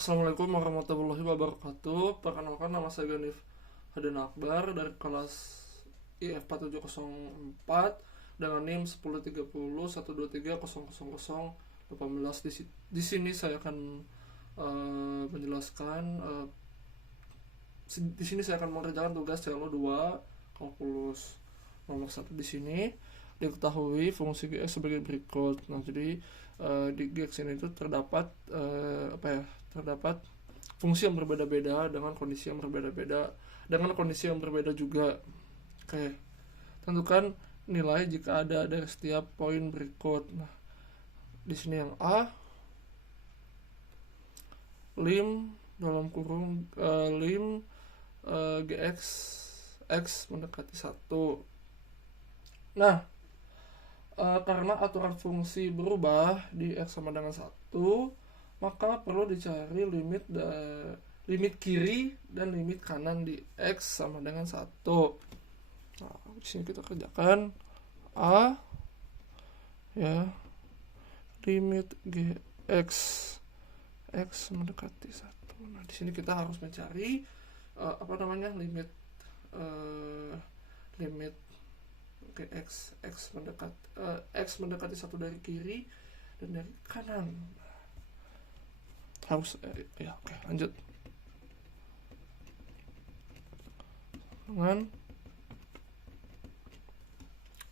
Assalamualaikum warahmatullahi wabarakatuh. Perkenalkan, nama saya Ganif Hadan Akbar dari kelas IF 4704 dengan NIM 1030 123 000 18. Di sini saya akan menjelaskan di sini saya akan mengerjakan tugas CO2 kalkulus nomor 1. Di sini diketahui fungsi GX sebagai berikut. Nah, jadi di GX ini itu terdapat terdapat fungsi yang berbeda-beda dengan kondisi yang berbeda juga. Oke, tentukan nilai jika ada dari setiap poin berikut. Nah, di sini yang A, lim dalam kurung lim GX X mendekati 1. Nah, karena aturan fungsi berubah di X sama dengan 1, maka perlu dicari limit kiri dan limit kanan di X sama dengan 1. Nah, di sini kita kerjakan A, ya, limit GX X mendekati 1. Nah, di sini kita harus mencari limit GX X mendekati 1 dari kiri dan dari kanan. Harus oke, lanjut.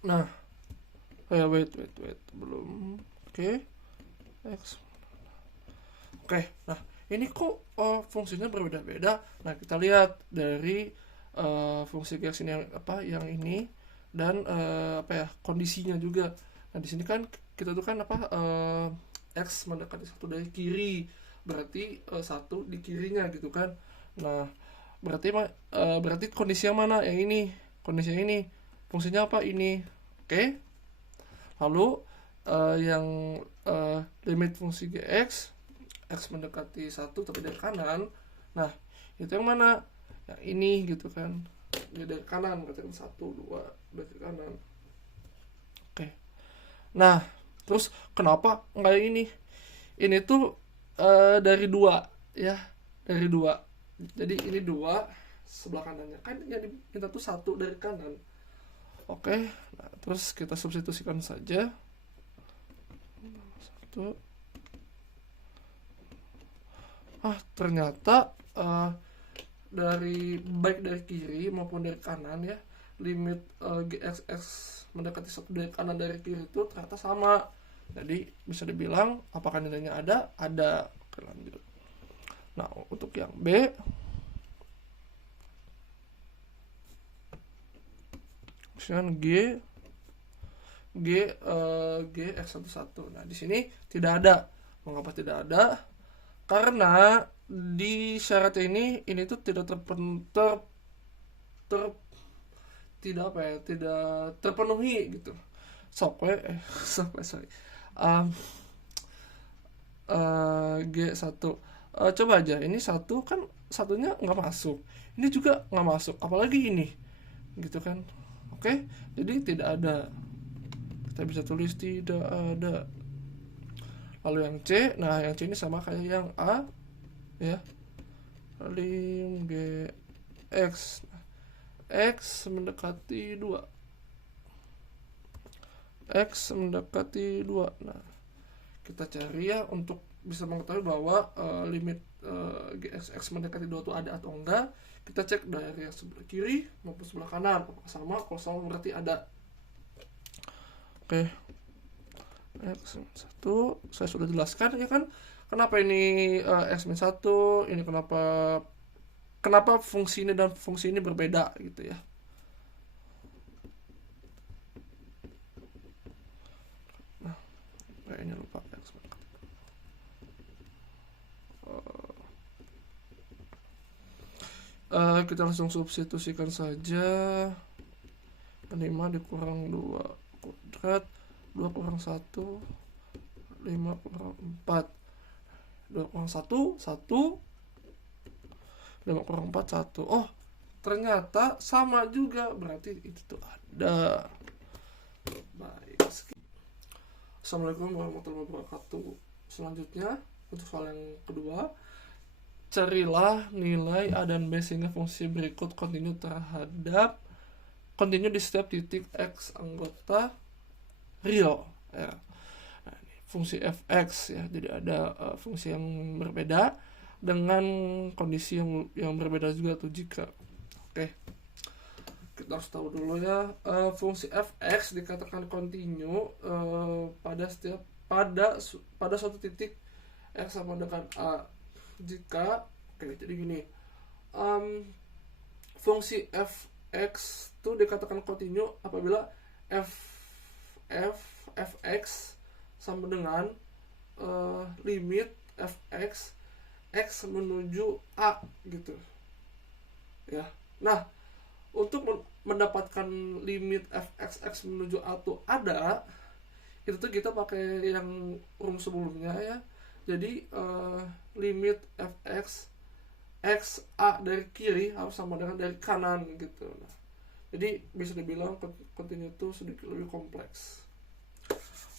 Nah, wait belum. Oke. X. Oke, nah ini kok fungsinya berbeda-beda. Nah, kita lihat dari fungsi GX ini yang ini dan kondisinya juga. Nah, di sini kan kita tuh kan X mendekati 1 dari kiri, berarti 1 di kirinya gitu kan. Nah, berarti kondisi yang mana? Yang ini. Kondisi yang ini. Fungsinya apa? Ini. Oke. Lalu yang limit fungsi GX X mendekati 1 tapi dari kanan. Nah, itu yang mana? Yang ini gitu kan. Ya, dari kanan, berarti kan 1, 2 dari kanan. Oke. Nah, terus kenapa enggak yang ini? Ini tuh dari 2, ya. Dari 2. Jadi ini 2 sebelah kanannya. Kan yang diminta tuh 1 dari kanan. Oke. Nah, terus kita substitusikan saja. 1. Ternyata baik dari kiri maupun dari kanan, ya, limit GX mendekati 1 dari kanan dari kiri itu ternyata sama. Jadi bisa dibilang apakah nilainya ada? Oke, lanjut. Nah, untuk yang B, misalkan G X11. Nah, di sini tidak ada. Mengapa tidak ada? Karena di syarat ini tuh tidak terpenuhi gitu. G1 coba aja, ini 1 kan, satunya nggak masuk, ini juga nggak masuk, apalagi ini gitu kan. Oke, jadi tidak ada, kita bisa tulis tidak ada. Lalu yang C, nah yang C ini sama kayak yang A, ya, lim GX X mendekati 2. X mendekati 2. Nah, kita cari ya untuk bisa mengetahui bahwa limit GX X mendekati 2 itu ada atau enggak. Kita cek dari yang sebelah kiri maupun sebelah kanan, apakah sama. Kalau sama berarti ada. Oke. X-1 saya sudah jelaskan, ya kan, kenapa ini X-1, ini kenapa fungsi ini dan fungsi ini berbeda gitu ya. Nah, kayaknya lupa X-1. Kita langsung substitusikan saja. 5 dikurang 2 kuadrat, 2 kurang 1, 5 kurang 4, 2 kurang 1, 1, 5 kurang 4, 1. Oh, ternyata sama juga, berarti itu tuh ada. Baik. Assalamualaikum warahmatullahi wabarakatuh. Selanjutnya, untuk soal yang kedua, carilah nilai A dan B sehingga fungsi berikut kontinu di setiap titik X anggota real R. Nah, ini fungsi fx ya, jadi ada fungsi yang berbeda dengan kondisi yang berbeda juga tuh jika. Oke, kita harus tahu dulu ya, fungsi fx dikatakan kontinu pada suatu titik X sama dengan A jika jadi gini, fungsi fx itu dikatakan kontinu apabila fx sama dengan limit fx x menuju A gitu ya. Nah, untuk mendapatkan limit fx menuju A tuh ada, itu tuh kita pakai yang rumus sebelumnya ya. Jadi limit fx x A dari kiri harus sama dengan dari kanan gitu. Nah, jadi bisa dibilang kontinu itu sedikit lebih kompleks.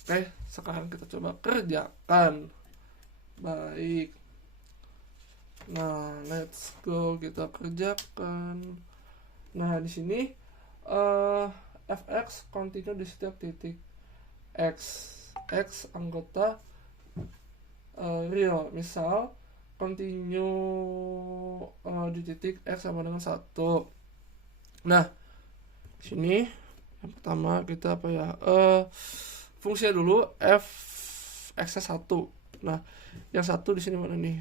Oke, sekarang kita coba kerjakan. Baik. Nah, let's go, kita kerjakan. Nah, di sini fx kontinu di setiap titik x anggota real. Misal kontinu di titik x sama dengan 1. Nah, di sini yang pertama kita apa ya? Fungsinya dulu fx-nya 1. Nah, yang 1 di sini mana nih?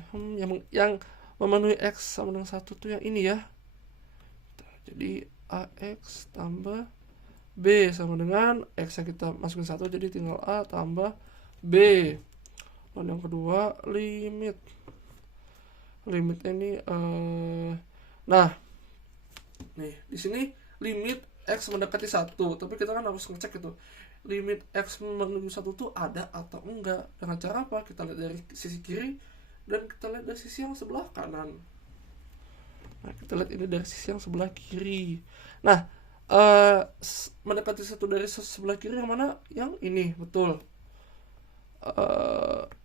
Yang memenuhi x sama dengan 1 tuh yang ini ya. Jadi ax tambah b sama dengan x yang kita masukin 1, jadi tinggal a tambah b. Lalu yang kedua limit ini nah nih di sini limit x mendekati 1, tapi kita kan harus ngecek itu limit x menuju 1 tuh ada atau enggak. Dengan cara apa? Kita lihat dari sisi kiri dan kita lihat dari sisi yang sebelah kanan. Nah, kita lihat ini dari sisi yang sebelah kiri. Nah, mendekati 1 dari sebelah kiri yang mana? Yang ini, betul.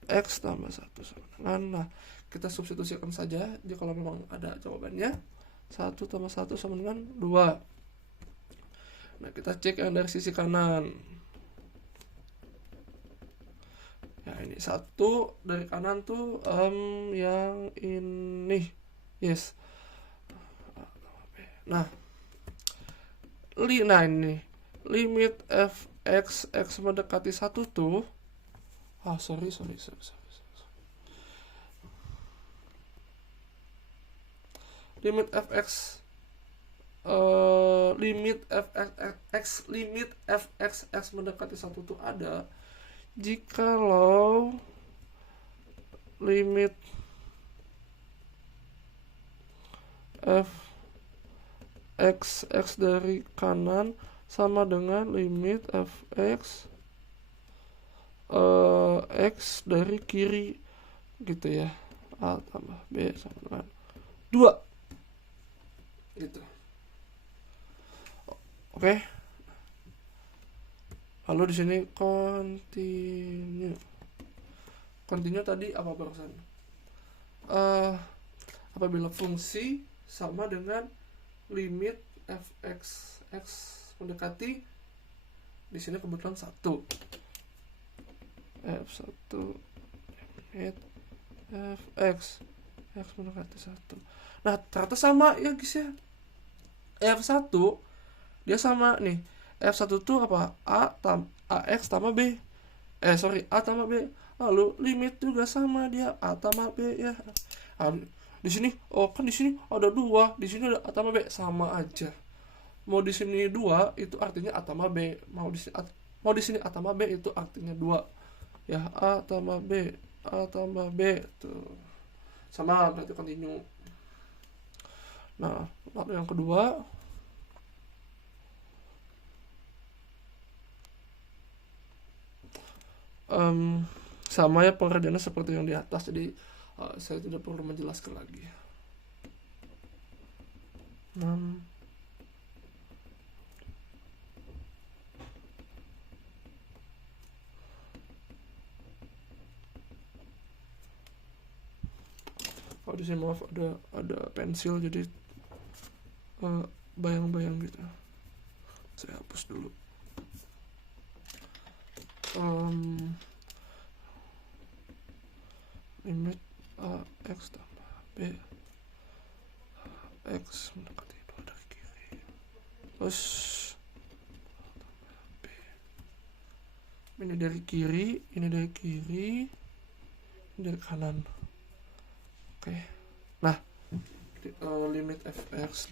X tambah 1 sama dengan, nah kita substitusikan saja jadi kalau memang ada jawabannya 1 tambah 1 sama dengan 2. Nah, kita cek yang dari sisi kanan. Ya, ini 1 dari kanan tuh yang ini. Yes. Nah, ini limit fx x mendekati 1 tuh sorry. Limit fx limit fx x mendekati 1 tuh ada jikalau limit fx x dari kanan sama dengan limit fx x dari kiri gitu ya. A tambah b sama dengan 2 gitu. Oke. Lalu di sini continue tadi apa barusan? Apabila fungsi sama dengan limit fx x mendekati, di sini kebetulan 1. F1 limit fx x mendekati 1. Nah, ternyata sama ya guys ya. F1 dia sama nih. F1 tuh apa? AX tambah B. A tambah B. Lalu limit juga sama dia A tambah B ya. Di sini kan di sini ada 2, di sini ada A tambah B, sama aja. Mau di sini 2 itu artinya A tambah B, mau di sini A tambah B itu artinya 2. Ya, A tambah B tuh. Sama, berarti continue. Nah, lalu yang kedua sama ya pengerjaannya seperti yang di atas, jadi saya tidak perlu menjelaskan lagi. kalau di sini maaf ada pensil jadi bayang-bayang gitu. Saya hapus dulu. Limit x tambah b x mendekati 2 dari kiri terus b. Ini dari kiri, ini dari kiri, ini dari kanan. Oke. Nah, limit fx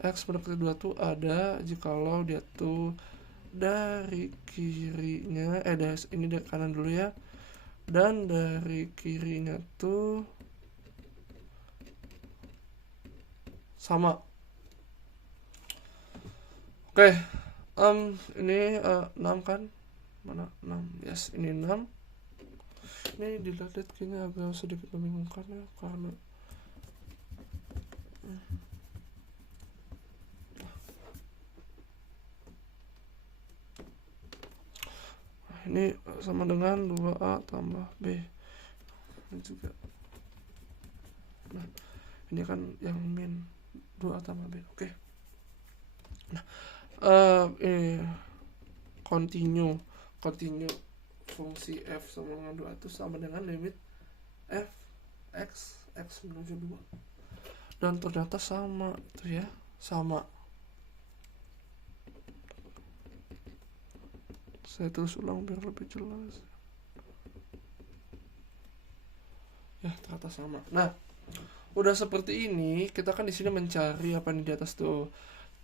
x mendekati 2 tuh ada jikalau dia tuh dari kirinya ini dari kanan dulu ya, dan dari kirinya tuh sama. Oke, ini 6 kan, mana 6, yes ini 6. Ini dilihat kayaknya agak sedikit membingungkan ya, karena ini sama dengan 2A tambah B. Ini juga. Nah, ini kan yang min 2A tambah B. Oke. Nah, ini continue fungsi f sama dengan 2 itu sama dengan limit f x menuju 2. Dan ternyata sama itu ya, sama. Saya terus ulang biar lebih jelas. Ya, ternyata sama. Nah, udah seperti ini, kita kan di sini mencari apa nih di atas tuh,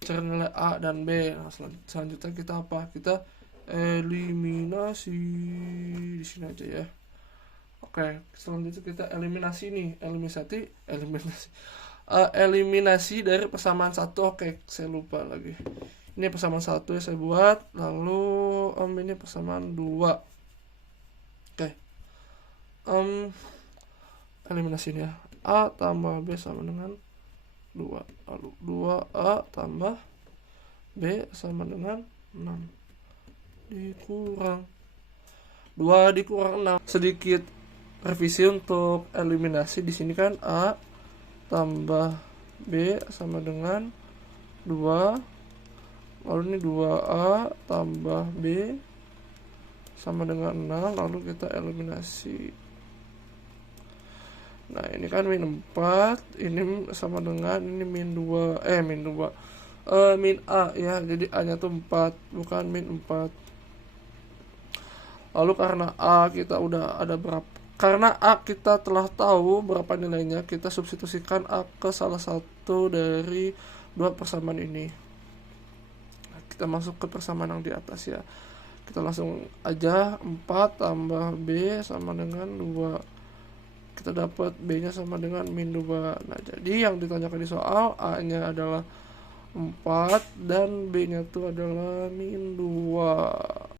cari nilai A dan B. Nah, selanjutnya kita apa? Kita eliminasi di sini aja ya. Oke, selanjutnya kita eliminasi nih, eliminasi dari persamaan 1. Oke, saya lupa lagi. Ini persamaan 1 ya saya buat, lalu ini persamaan 2. Oke. Eliminasi ini ya. A tambah B sama dengan 2. Lalu 2A tambah B sama dengan 6. Dikurang 2 dikurang 6. Sedikit revisi untuk eliminasi di sini kan A tambah B sama dengan 2. Lalu ini 2A tambah B sama dengan 6. Lalu kita eliminasi. Nah, ini kan min 4. Ini sama dengan ini min 2. Min A ya. Jadi A nya tuh 4, bukan min 4. Lalu karena A kita udah ada berapa, karena A kita telah tahu berapa nilainya, kita substitusikan A ke salah satu dari 2 persamaan ini. Kita masuk ke persamaan yang di atas ya. Kita langsung aja 4 tambah B sama dengan 2. Kita dapat B nya sama dengan min 2. Nah, jadi yang ditanyakan di soal A nya adalah 4 dan B nya itu adalah min 2.